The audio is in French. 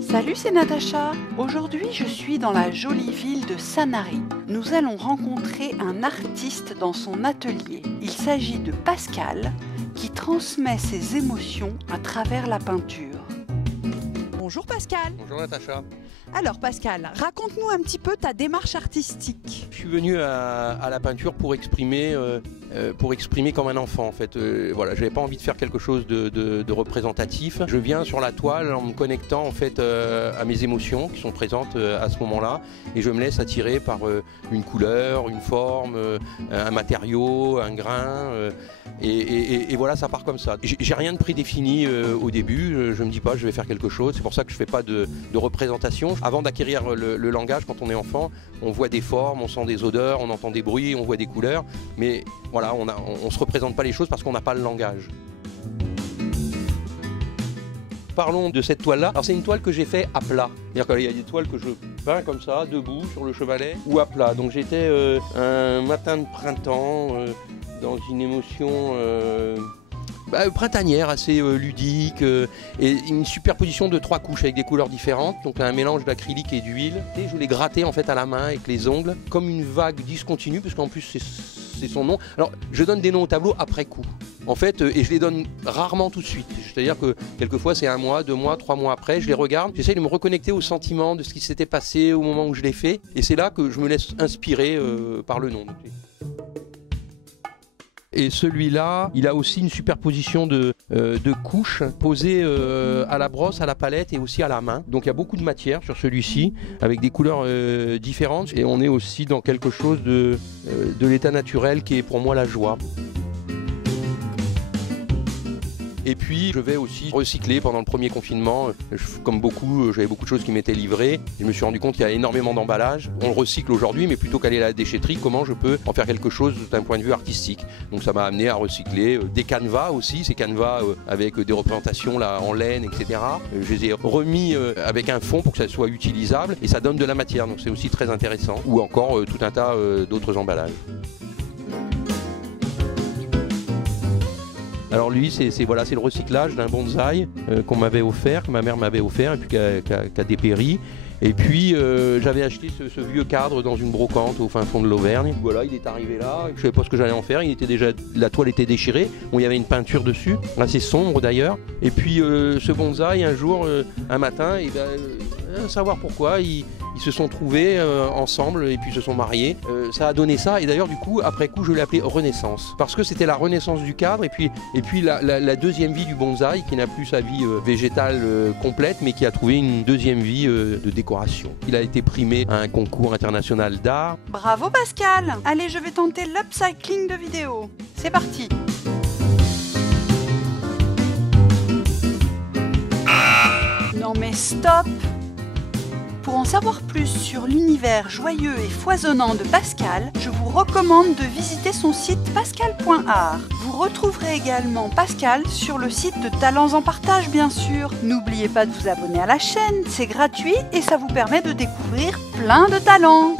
Salut, c'est Natacha. Aujourd'hui, je suis dans la jolie ville de Sanary. Nous allons rencontrer un artiste dans son atelier. Il s'agit de Pascal, qui transmet ses émotions à travers la peinture. Bonjour Pascal. Bonjour Natacha. Alors Pascal, raconte-nous un petit peu ta démarche artistique. Je suis venu à la peinture pour exprimer comme un enfant en fait. Voilà, j'avais pas envie de faire quelque chose de représentatif. Je viens sur la toile en me connectant en fait à mes émotions qui sont présentes à ce moment-là, et je me laisse attirer par une couleur, une forme, un matériau, un grain, et voilà, ça part comme ça. J'ai rien de prédéfini au début. Je me dis pas je vais faire quelque chose. C'est pour ça que je fais pas de représentation. Avant d'acquérir le langage, quand on est enfant, on voit des formes, on sent des odeurs, on entend des bruits, on voit des couleurs, mais voilà, on se représente pas les choses parce qu'on n'a pas le langage. Parlons de cette toile-là. Alors c'est une toile que j'ai fait à plat. C'est-à-dire qu'il y a des toiles que je peins comme ça, debout sur le chevalet, ou à plat. Donc j'étais un matin de printemps dans une émotion printanière, assez ludique, et une superposition de 3 couches avec des couleurs différentes, donc un mélange d'acrylique et d'huile. Et je l'ai gratté en fait à la main avec les ongles, comme une vague discontinue, parce qu'en plus c'est son nom. Alors je donne des noms au tableau après coup, en fait, et je les donne rarement tout de suite. C'est-à-dire que quelquefois c'est 1 mois, 2 mois, 3 mois après, je les regarde, j'essaie de me reconnecter au sentiment de ce qui s'était passé au moment où je l'ai fait, et c'est là que je me laisse inspirer par le nom. Et celui-là, il a aussi une superposition de couches posées à la brosse, à la palette et aussi à la main. Donc il y a beaucoup de matière sur celui-ci, avec des couleurs différentes. Et on est aussi dans quelque chose de l'état naturel qui est pour moi la joie. Et puis je vais aussi recycler pendant le premier confinement. Comme beaucoup, j'avais beaucoup de choses qui m'étaient livrées. Je me suis rendu compte qu'il y a énormément d'emballages. On le recycle aujourd'hui, mais plutôt qu'aller à la déchetterie, comment je peux en faire quelque chose d'un point de vue artistique. Donc ça m'a amené à recycler des canevas aussi, ces canevas avec des représentations là, en laine, etc. Je les ai remis avec un fond pour que ça soit utilisable, et ça donne de la matière, donc c'est aussi très intéressant. Ou encore tout un tas d'autres emballages. Alors lui, c'est le recyclage d'un bonsaï qu'on m'avait offert, que ma mère m'avait offert, et puis qui a dépéri. Et puis j'avais acheté ce vieux cadre dans une brocante au fin fond de l'Auvergne. Voilà, il est arrivé là, je ne savais pas ce que j'allais en faire, la toile était déchirée. Bon, il y avait une peinture dessus, assez sombre d'ailleurs. Et puis ce bonsaï, un jour, un matin, savoir pourquoi, ils se sont trouvés ensemble et puis se sont mariés. Ça a donné ça, et d'ailleurs du coup, après coup, je l'ai appelé Renaissance. Parce que c'était la renaissance du cadre, et puis la deuxième vie du bonsaï, qui n'a plus sa vie végétale complète, mais qui a trouvé une deuxième vie de décoration. Il a été primé à un concours international d'art. Bravo Pascal. Allez, je vais tenter l'upcycling de vidéo. C'est parti. Non mais stop! Pour en savoir plus sur l'univers joyeux et foisonnant de Pascal, je vous recommande de visiter son site pascal.art. Vous retrouverez également Pascal sur le site de Talents en Partage, bien sûr. N'oubliez pas de vous abonner à la chaîne, c'est gratuit et ça vous permet de découvrir plein de talents.